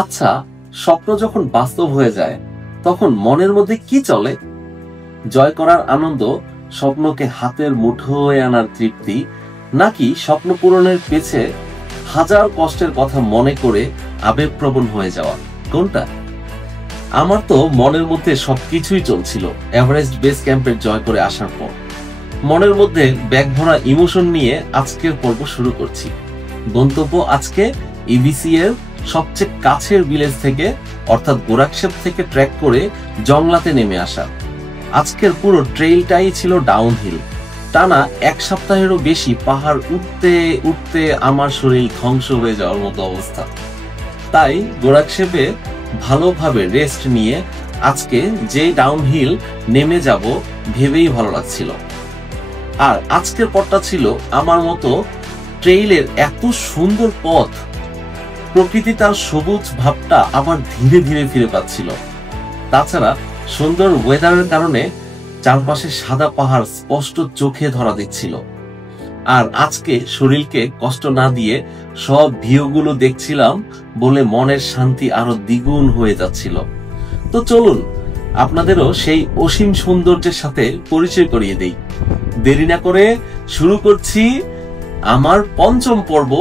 আচ্ছা, স্বপ্ন যখন বাস্তব হয়ে যায় তখন মনের মধ্যে কি চলে? জয় করার আনন্দ, স্বপ্নকে হাতের মুঠোয় আনার তৃপ্তি, নাকি স্বপ্ন পূরণের পেছে হাজার কষ্টের কথা মনে করে আবেগপ্রবণ হয়ে যাওয়া? কোনটা? আমার তো মনের মধ্যে সবকিছুই চলছিল এভারেস্ট বেস ক্যাম্পের জয় করে আসার পর। মনের মধ্যে ব্যাগ ভরা ইমোশন নিয়ে আজকের পর্ব শুরু করছি। গন্তব্য আজকে ইবিসি এর সবচেয়ে কাছের ভিলেজ থেকে, অর্থাৎ গোরাকশেপ থেকে ট্র্যাক করে জংলাতে নেমে আসা। আজকের পুরো ট্রেইলটাই ছিল ডাউনহিল। টানা এক সপ্তাহেরও বেশি পাহাড় উঠতে উঠতে আমার শরীর ধ্বংস হয়ে যাওয়ার মতো অবস্থা। তাই গোরাকশেপে ভালোভাবে রেস্ট নিয়ে আজকে যে ডাউনহিল নেমে যাব ভেবেই ভালো লাগছিল। আর আজকের পথটা ছিল আমার মতো ট্রেইলের এত সুন্দর পথ, প্রকৃতি তার সবুজ ভাবটা আবার ধীরে ধীরে ফিরে পাচ্ছিল। তাছাড়া সুন্দর ওয়েদারের কারণে চারপাশে সাদা পাহাড় স্পষ্ট চোখে ধরা দিচ্ছিল। আর আজকে শরীরকে কষ্ট না দিয়ে সব ভিউগুলো দেখছিলাম বলে মনের শান্তি আরো দ্বিগুণ হয়ে যাচ্ছিল। তো চলুন আপনাদেরও সেই অসীম সৌন্দর্যের সাথে পরিচয় করিয়ে দেই। দেরি না করে শুরু করছি আমার পঞ্চম পর্ব,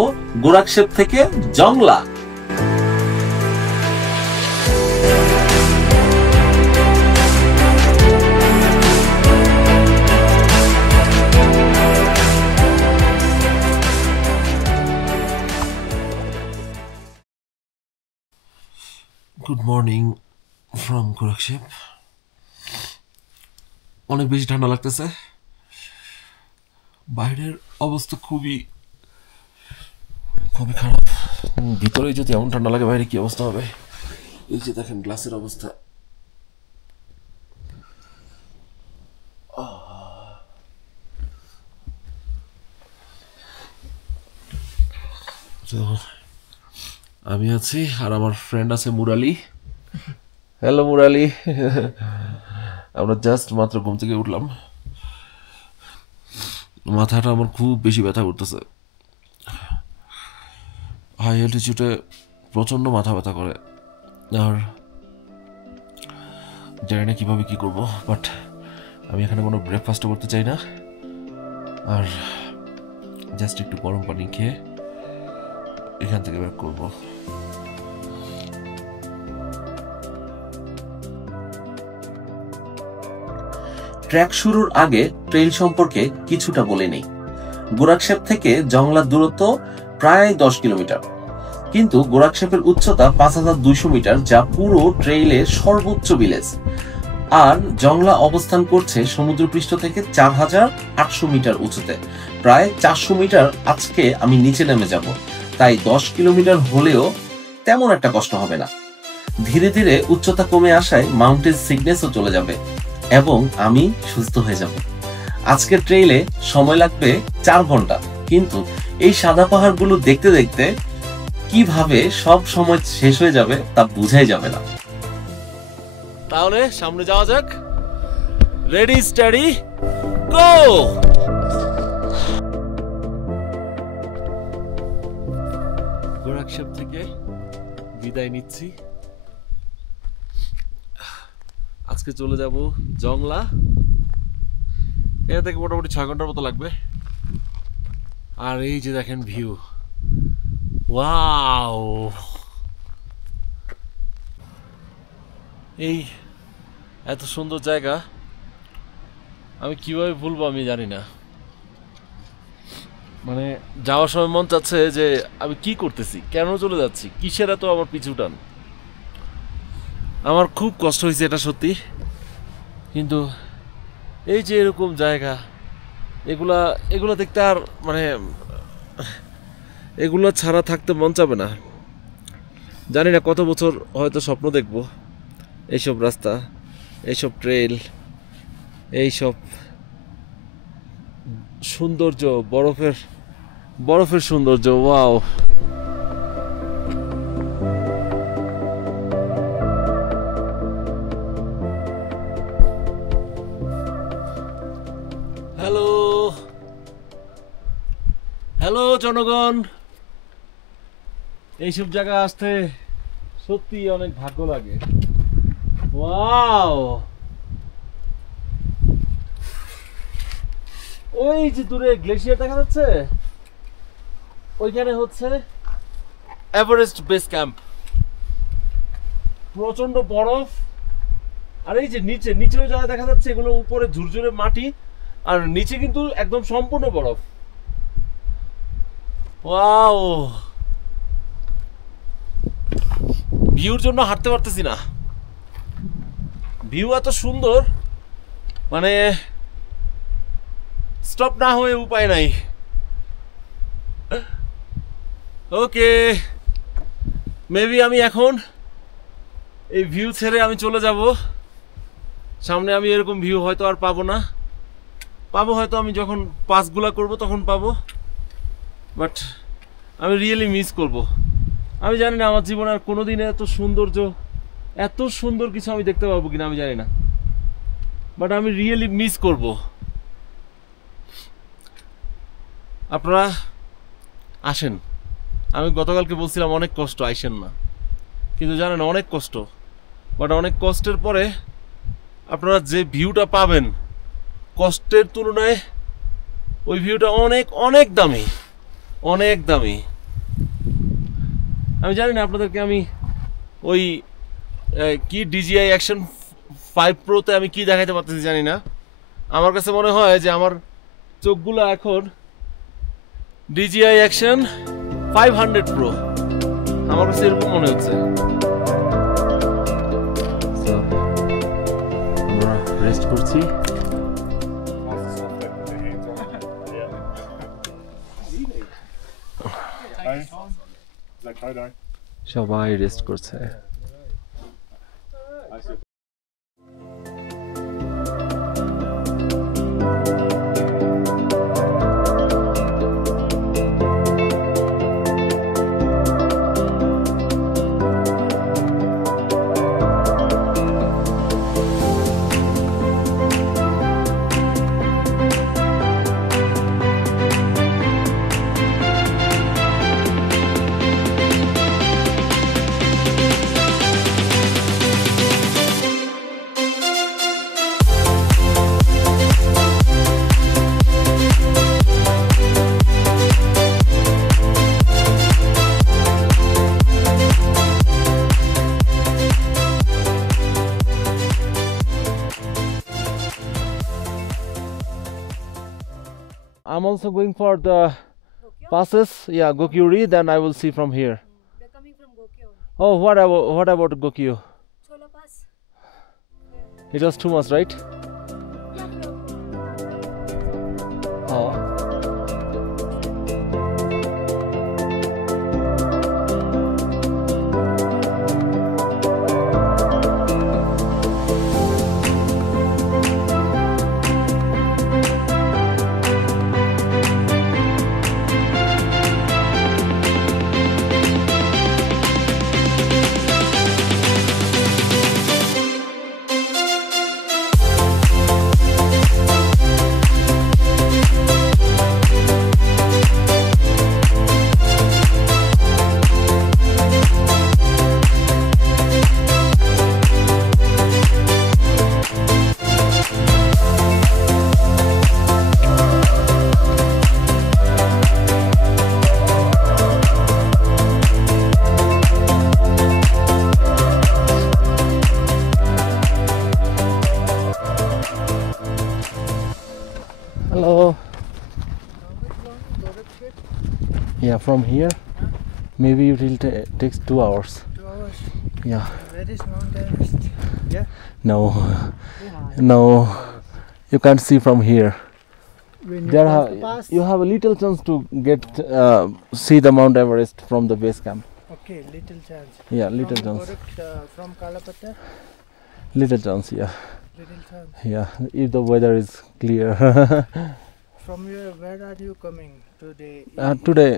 গোরাকশেপ থেকে Dzongla. Good morning from Gorakshep. অনেক বেশি ঠান্ডা লাগতেছে, বাইরের অবস্থা খুবই খুবই খারাপ। ভিতরে যদি এমন ঠান্ডা লাগে বাইরে কি অবস্থা হবে? এই যে দেখেন গ্লাসের অবস্থা। আমি আছি আর আমার ফ্রেন্ড আছে মুরালি। হ্যালো মুরালি। আমরা জাস্ট মাত্র ঘুম থেকে উঠলাম। মাথাটা আমার খুব বেশি ব্যথা করতেছে। হাই অ্যালটিটিউডে প্রচণ্ড মাথা ব্যথা করে, আর জানি না কীভাবে কী করবো। বাট আমি এখানে কোনো ব্রেকফাস্টও করতে চাই না, আর জাস্ট একটু গরম পানি খেয়ে এখান থেকে ব্যাক করবো। ট্র্যাক শুরুর আগে ট্রেইল সম্পর্কে কিছুটা বলে নেই। গোরাকশেপ থেকে জংলার দূরত্ব প্রায় 10 কিলোমিটার, কিন্তু গোরাকশেপের উচ্চতা 5200 মিটার, যা পুরো ট্রেইলের সর্বোচ্চ ভিলেজ। আর জংলা অবস্থান করছে সমুদ্রপৃষ্ঠ থেকে 4800 মিটার উঁচুতে। প্রায় 400 মিটার আজকে আমি নিচে নেমে যাব, তাই 10 কিলোমিটার হলেও তেমন একটা কষ্ট হবে না। ধীরে ধীরে উচ্চতা কমে আসায় মাউন্টেন সিকনেসও চলে যাবে এবং আমি সুস্থ হয়ে যাব। আজকের ট্রেইলে সময় লাগবে 4 ঘন্টা, কিন্তু এই সাদা পাহাড়গুলো দেখতে দেখতে কিভাবে সব সময় শেষ হয়ে যাবে তা বোঝাই যাবে না। তাহলে সামনে যাওয়া যাক। রেডি স্টাডি গো। গোরাকশেপ থেকে বিদায় নিচ্ছি। আজকে চলে যাব জংলা। এখান থেকে মোটামুটি 6 ঘন্টার মতো লাগবে। আর এই যে দেখেন ভিউ, ওয়াও! এই এত সুন্দর জায়গা আমি কিভাবে ভুলবো আমি জানি না। মানে যাওয়ার সময় মন চাচ্ছে যে আমি কি করতেছি, কেন চলে যাচ্ছি, কিসের এত আমার পিছু টান। আমার খুব কষ্ট হয়েছে এটা সত্যি, কিন্তু এই যে এরকম জায়গা, এগুলা দেখতে আর মানে এগুলো ছাড়া থাকতে মন চাবে না। জানি না কত বছর হয়তো স্বপ্ন দেখব এইসব রাস্তা, এইসব ট্রেল, এইসব সৌন্দর্য, বরফের সৌন্দর্য। ওয়াও! হ্যালো হ্যালো জনগণ, এইসব জায়গা আসতে সত্যি অনেক ভাগ্য লাগে। ওয়াও, ওই যে দূরে গ্লেশিয়ার দেখা যাচ্ছে, ওইখানে হচ্ছে এভারেস্ট বেস ক্যাম্প। প্রচন্ড বরফ, আর এই যে নিচেও যা দেখা যাচ্ছে এগুলো উপরে ঝুরঝুরে মাটি, আর নিচে কিন্তু একদম সম্পূর্ণ বরফ। ওয়াও, ভিউর জন্য হাঁটতে পারতেছি না, ভিউ এত সুন্দর, মানে স্টপ না হয়ে উপায় নাই। ওকে, মেবি আমি এখন এই ভিউ ছেড়ে আমি চলে যাব। সামনে আমি এরকম ভিউ হয়তো আর পাবো না, পাবো হয়তো আমি যখন পাসগুলা করব তখন পাবো, বাট আমি রিয়েলি মিস করব। আমি জানি না আমার জীবনে আর কোনোদিন এত সৌন্দর্য, এত সুন্দর কিছু আমি দেখতে পাবো কিনা আমি জানি না, বাট আমি রিয়েলি মিস করব। আপনারা আসেন, আমি গতকালকে বলছিলাম অনেক কষ্ট, আইসেন না, কিন্তু জানেন অনেক কষ্ট, বাট অনেক কষ্টের পরে আপনারা যে ভিউটা পাবেন, কষ্টের তুলনায় ওই ভিউটা অনেক অনেক দামি, অনেক দামি। আমি জানি না আপনাদেরকে আমি ওই কি DJI Action 5 Proতে আমি কি দেখাতে পারতেছি জানি না। আমার কাছে মনে হয় যে আমার চোখগুলো এখন DJI Action 500 Pro, আমার কাছে এরকম মনে হচ্ছে। আমরা রেস্ট করছি। সবাই রেস্ট করছে। I'm also going for the passes. Yeah, Gokyuri. Then I will see from here. They're coming from Gokyo. Oh, what about Gokyo? Chola Pass. It was too much, right? Oh. Hello. Yeah, from here, maybe it will takes 2 hours. 2 hours. Yeah. Where is Mount Everest? Yeah. No, no, you can't see from here. When you There cross have, the pass. you have a little chance to get see the Mount Everest from the base camp. Okay, little chance. Yeah, little from chance. From Kalapata, Little chance. Yeah, little chance. yeah. If the weather is clear. From where are you coming today? Today,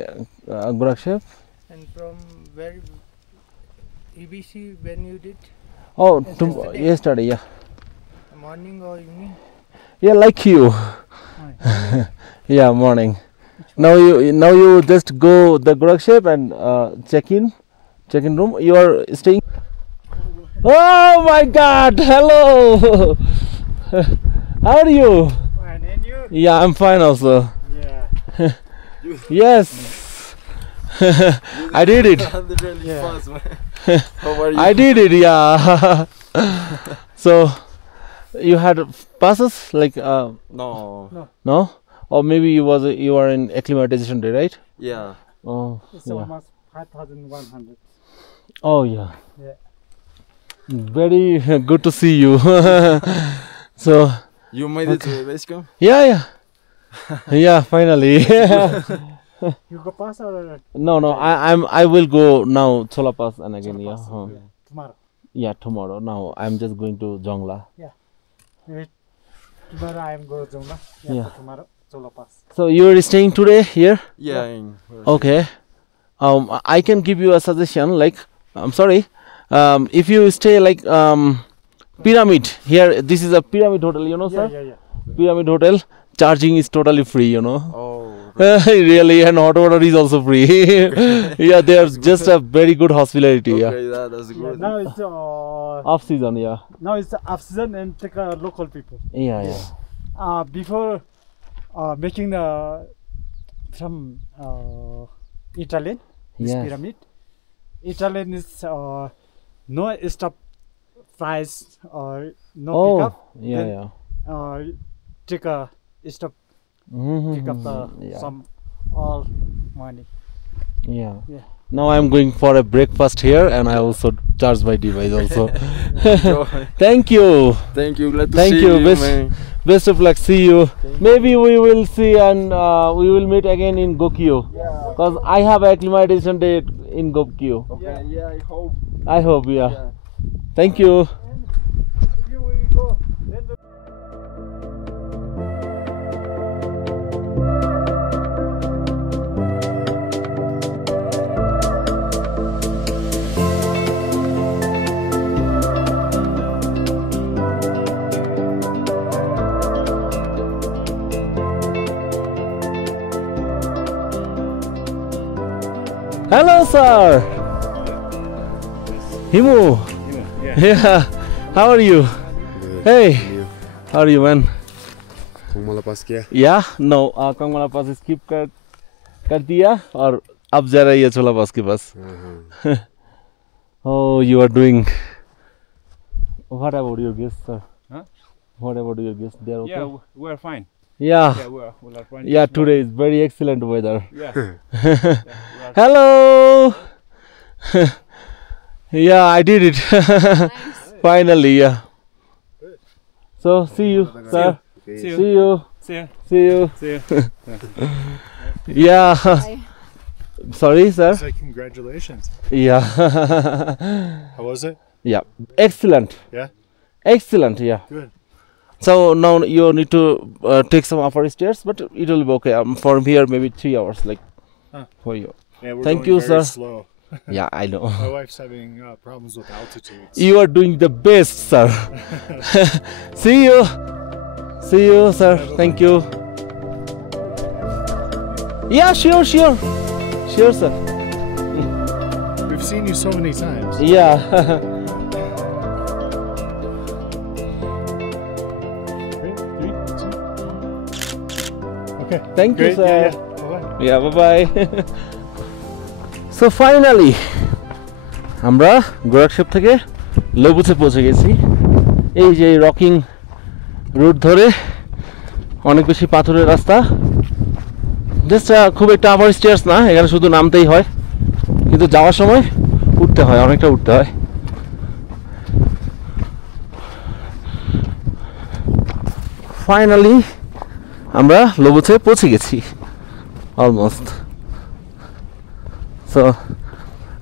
Gorakshep. And from where? EBC when you did? Oh, Yesterday. yesterday. Yeah, Morning or evening? yeah. Like you. Yeah, morning. Now you just go the Gorakshep and check in check-in room. You are staying. Oh my God! Hello. How are you? Fine, and you? Yeah, I'm fine also. Yeah. Yes. I did it. Yeah. How are you? I did it. Yeah. So, you had passes like No. no, or maybe you are in acclimatization day, right? Yeah. Oh, It's yeah. almost 5,100. Oh yeah. Yeah. Very good to see you. So You made it to base camp? yeah. Yeah, finally. You go pass or No, I will go now Chola Pass and again Chola Pass, yeah. tomorrow? Yeah, tomorrow. Now I'm just going to Jongla. Maybe tomorrow I am go Jongla. Yeah. Tomorrow Chola Pass. So you're staying today here? Yeah. In Okay. I can give you a suggestion. Like, I'm sorry. If you stay like Pyramid here, this is a Pyramid hotel. You know, sir. Yeah. Pyramid hotel. Charging is totally free. You know. Oh. Really, and hot water is also free. Yeah, they are just a very good hospitality. Yeah. Okay, that's Yeah, good. now it's Off season. Yeah. now it's off season and take local people. Yeah. Before making the from Italian this Yeah. pyramid, Italian is no stop price or no Oh. pickup. Yeah. Then- Take a stop Mhm, pick up yeah. some all money. Yeah. Yeah. Now I'm going for a breakfast here, and I also charge my device also. Go. Thank you. Thank you. Glad to Thank see you. you, Best- man. Best of luck. See you. Maybe we will see and we will meet again in Gokyo. Because I have acclimatization day in Gokyo. Okay. Yeah. I hope. I hope. Yeah. Yeah. Thank you. If you will go, then the Hello, sir. Himu. Yeah. How are you? Hey. How are you, man? Kongmala Pass क्या Yeah. No. Kangmala Pass skip कर दिया और अब जा रही है छोला पास के पास. Oh, you are doing. What about your guests, sir? Huh? What about your guests? They are okay. Yeah, we're fine. Yeah. Yeah, we're fine. Yeah. Today is very excellent weather. Yeah. Hello. Yeah, I did it. Finally, yeah. So see you, sir. See you. See you. See you. See you. See you. Yeah. Sorry, sir. Say congratulations. Yeah. How was it? Yeah. Excellent. Yeah? Excellent. Yeah. Good. So now you need to take some upper stairs, but it will be okay. From here, maybe 3 hours, like Huh. for you. Yeah, we're Thank going you, very sir. slow. Yeah, I know. My wife's having problems with altitudes. You are doing the best, sir. See you. See you, sir. Thank you. Yeah, sure. Sure, sir. We've seen you so many times. Yeah. Okay, 3, 2, 1. Okay. Thank you, Great. sir. Bye-bye. Yeah, bye-bye. So finally, আমরা গোরক্ষেপ থেকে লবুতে পৌঁছে গেছি। এই যে rocking root ধরে অনেক বেশি পাথরের রাস্তা, জাস্ট খুব একটা আপার স্টেয়ার্স না, এখানে শুধু নামতেই হয়, কিন্তু যাওয়ার সময় উঠতে হয়, অনেকটা উঠতে হয়। ফাইনালি আমরা লবুতে পৌঁছে গেছি অলমোস্ট। সো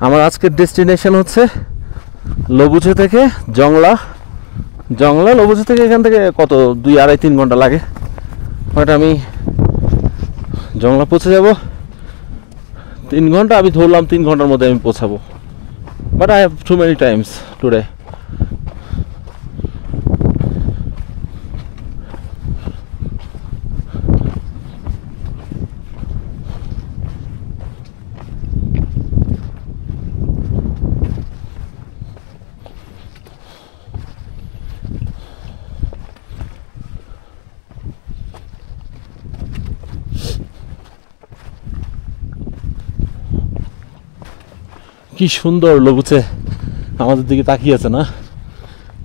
আমার আজকের ডেস্টিনেশন হচ্ছে লবুচে থেকে জংলা। লবুচে থেকে এখান থেকে কত 2-2.5-3 ঘন্টা লাগে, বাট আমি জংলা পৌঁছে যাব 3 ঘন্টা। আমি ধরলাম 3 ঘন্টার মধ্যে আমি পৌঁছাবো, but I have to many Times today. কি সুন্দর লবুচে আমাদের দিকে তাকিয়ে আছে না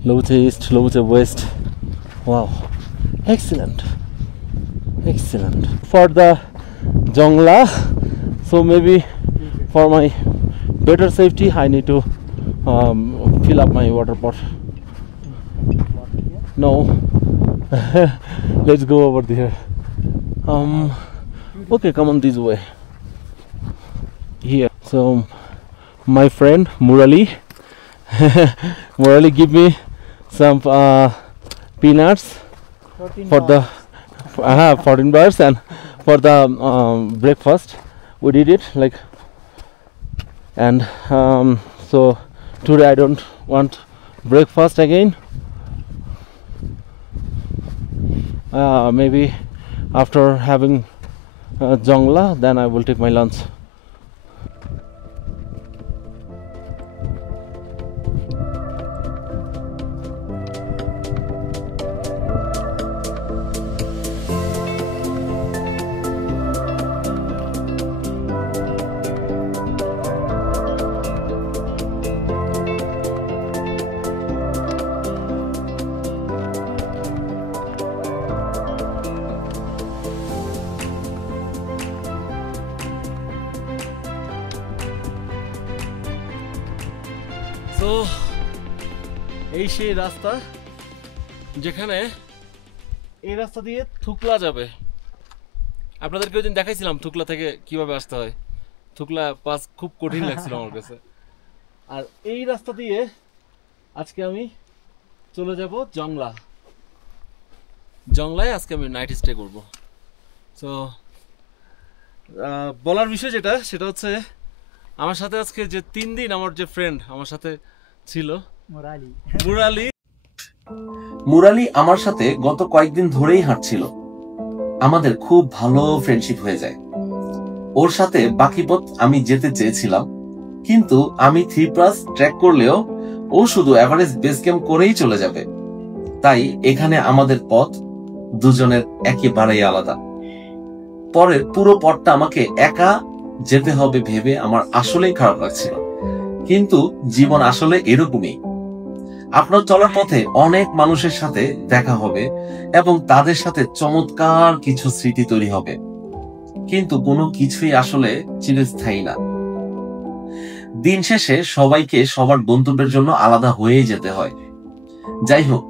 Lobuche east Lobuche West wow excellent for the Jongla so maybe for my better safety I need to fill up my water pot no let's go over there okay come on this way here so my friend Murali give me some peanuts for the 14 bars and for the breakfast we did it like and so today I don't want breakfast again maybe after having Jongla then I will take my lunch তো এই সেই রাস্তা যেখানে এই রাস্তা দিয়ে থুকলা যাবে আপনাদেরকে ওইদিন দেখাইছিলাম থুকলা থেকে কিভাবে আসতে হয় থুকলা পাস খুব কঠিন লাগছিল আমার কাছে আর এই রাস্তা দিয়ে আজকে আমি চলে যাব জংলায় আজকে আমি নাইট স্টে করব সো বলার বিষয় যেটা সেটা হচ্ছে আমার সাথে আজকে যে 3 দিন আমার যে ফ্রেন্ড আমার সাথে ছিল মুরালি আমার সাথে গত কয়েকদিন ধরেই হাঁটছিল আমাদের খুব ভালো ফ্রেন্ডশিপ হয়ে যায় ওর সাথে বাকি পথ আমি যেতে চেয়েছিলাম কিন্তু আমি 3+ ট্র্যাক করলেও ও শুধু এভারেজ বেস ক্যাম্প করেই চলে যাবে তাই এখানে আমাদের পথ দুজনের একেবারেই আলাদা পরের পুরো পথটা আমাকে একা যেতে হবে ভেবে আমার আসলেই খারাপ লাগছিল কিন্তু জীবন আসলে এরকমই আপনার চলার পথে অনেক মানুষের সাথে দেখা হবে এবং তাদের সাথে চমৎকার কিছু স্মৃতি তৈরি হবে কিন্তু কোনো কিছুই আসলে চিরস্থায়ী না দিন শেষে সবাইকে সবার গন্তব্যের জন্য আলাদা হয়ে যেতে হয় যাই হোক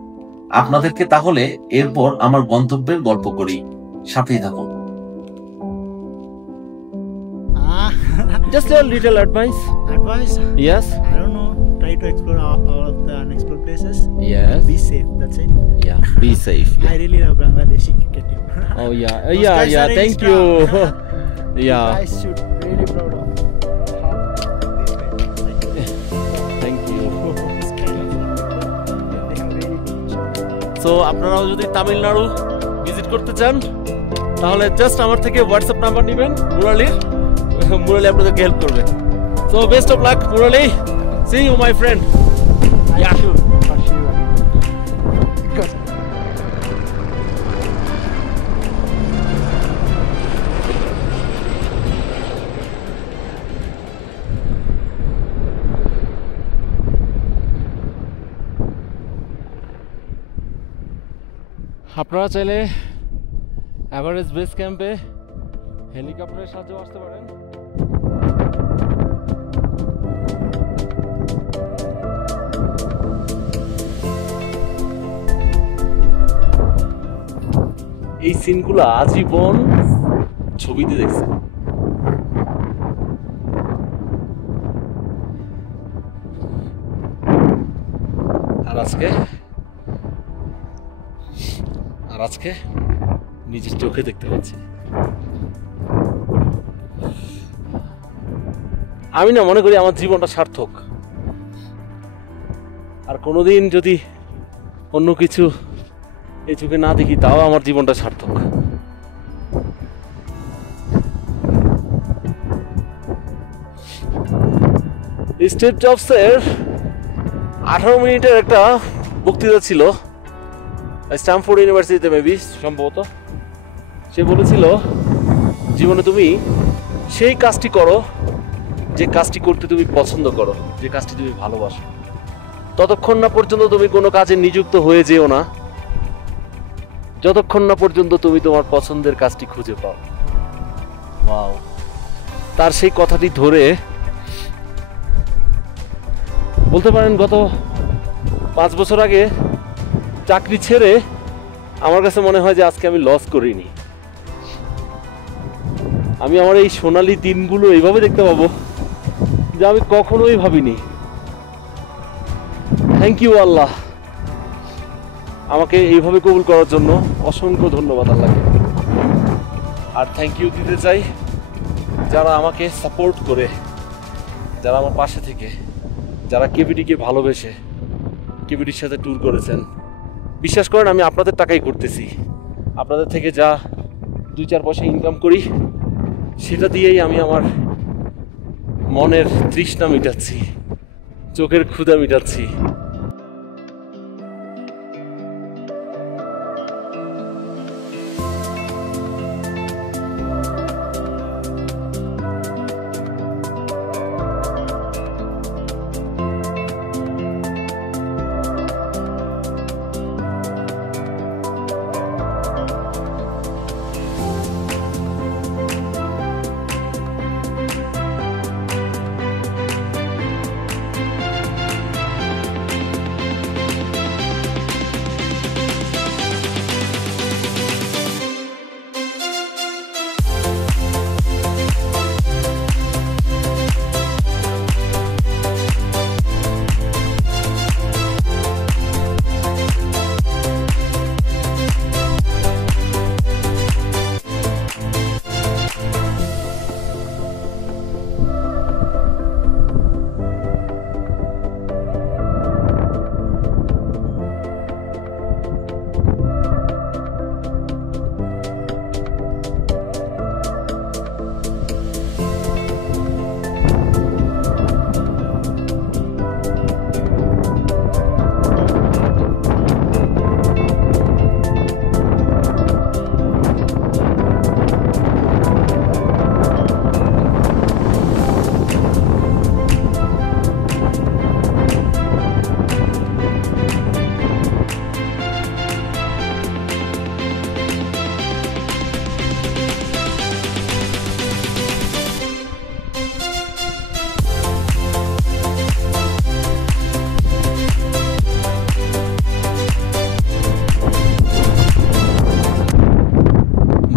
আপনাদেরকে তাহলে এরপর আমার গন্তব্যের গল্প করি সাথেই থাকুন just a little advice yes I don't know. Try to explore all of the unexplored places. yes Be safe. That's it. yeah be safe I really love Bangladeshi cricket team. oh yeah Those yeah guys yeah are really thank strong. you You yeah guys should really proud of how they play. thank you This kind of they have really good shot. So আপনারাও যদি Tamil Nadu visit করতে চান তাহলে just আমার থেকে WhatsApp number নেবেন মুরালি আপনাদেরকে help করবে so best of luck Murali see you my friend Yeah, sure. For sure. Because আপনারা চাইলে এভারেস্ট বেস ক্যাম্পে হেলিকপ্টারের সাহায্যে আসতে পারেন এই সিনগুলো আজীবন ছবিতে দেখছি আর আজকে নিজের চোখে দেখতে পাচ্ছি আমি না মনে করি আমার জীবনটা সার্থক আর কোনোদিন যদি অন্য কিছু এই চোখে না দেখি তাও আমার জীবনটা সার্থক স্টিভ জবসের 18 মিনিটের একটা বক্তৃতা ছিল স্ট্যামফোর্ড ইউনিভার্সিটিতে মেবি সম্ভবত সে বলেছিল জীবনে তুমি সেই কাজটি করো যে কাজটি করতে তুমি পছন্দ করো, যে কাজটি তুমি ভালোবাসো, ততক্ষণ না পর্যন্ত তুমি কোনো কাজে নিযুক্ত হয়ে যেও না, যতক্ষণ না পর্যন্ত তুমি তোমার পছন্দের কাজটি খুঁজে পাও। ওয়াও, তার সেই কথাটি ধরে বলতে পারেন গত 5 বছর আগে চাকরি ছেড়ে আমার কাছে মনে হয় যে আজকে আমি লস করিনি। আমি আমার এই সোনালী দিনগুলো এইভাবে দেখতে পাবো যে আমি কখনোই ভাবিনি। থ্যাংক ইউ আল্লাহ, আমাকে এইভাবে কবুল করার জন্য অসংখ্য ধন্যবাদ আল্লাহকে। আর থ্যাংক ইউ দিতে চাই যারা আমাকে সাপোর্ট করে, যারা আমার পাশে থেকে, যারা কেবিডিকে ভালোবেসে কেবিডির সাথে ট্যুর করেছেন। বিশ্বাস করেন আমি আপনাদের টাকাই করতেছি, আপনাদের থেকে যা 2-4 পয়সা ইনকাম করি সেটা দিয়েই আমি আমার মনের তৃষ্ণা মিটাচ্ছি, চোখের ক্ষুধা মিটাচ্ছি।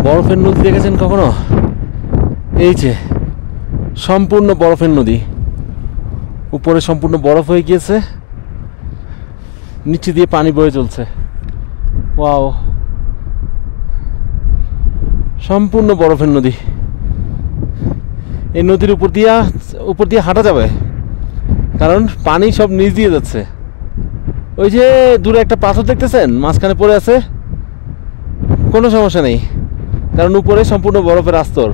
বরফের নদী দেখেছেন কখনো? এই যে সম্পূর্ণ বরফের নদী, উপরে সম্পূর্ণ বরফ হয়ে গিয়েছে, নিচে দিয়ে পানি বয়ে চলছে। ওয়াও, সম্পূর্ণ বরফের নদী। এই নদীর উপর দিয়ে হাঁটা যাবে, কারণ পানি সব নিচ দিয়ে যাচ্ছে। ওই যে দূরে একটা পাথর দেখতেছেন মাঝখানে পড়ে আছে, কোনো সমস্যা নেই, কারণ উপরে সম্পূর্ণ বরফের আস্তর।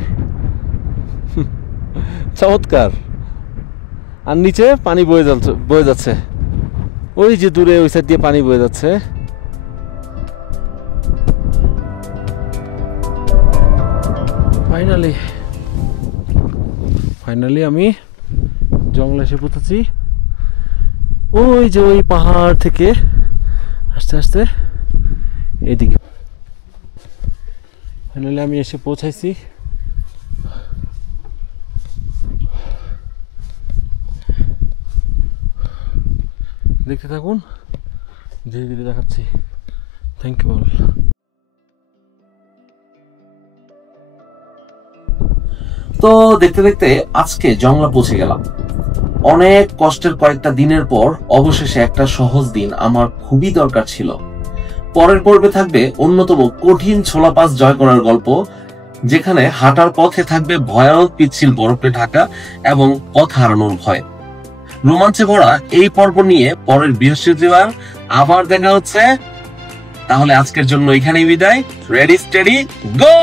চমৎকার। আর নিচে পানি বয়ে যাচ্ছে, ওই যে দূরে ওই সাইড দিয়ে পানি বয়ে যাচ্ছে। ফাইনালি আমি জঙ্গলে এসে পৌঁছেছি। ওই যে ওই পাহাড় থেকে আস্তে আস্তে এদিকে ফাইনালি আমি এসে পৌঁছাইছি। দেখতে থাকুন, ধীরে ধীরে দেখাচ্ছি। Thank you all. তো দেখতে দেখতে আজকে জংলা পৌঁছে গেলাম। অনেক কষ্টের কয়েকটা দিনের পর অবশেষে একটা সহজ দিন আমার খুবই দরকার ছিল। পরের পর্বে থাকবে অন্যতম কঠিন ছোলা পাস জয় করার গল্প, যেখানে হাঁটার পথে থাকবে ভয়ানক পিচ্ছিল বরফে ঢাকা এবং পথ হারানোর ভয়। রোমাঞ্চে ভরা এই পর্ব নিয়ে পরের বৃহস্পতিবার আবার দেখা হচ্ছে। তাহলে আজকের জন্য এখানেই বিদায়। Ready steady go.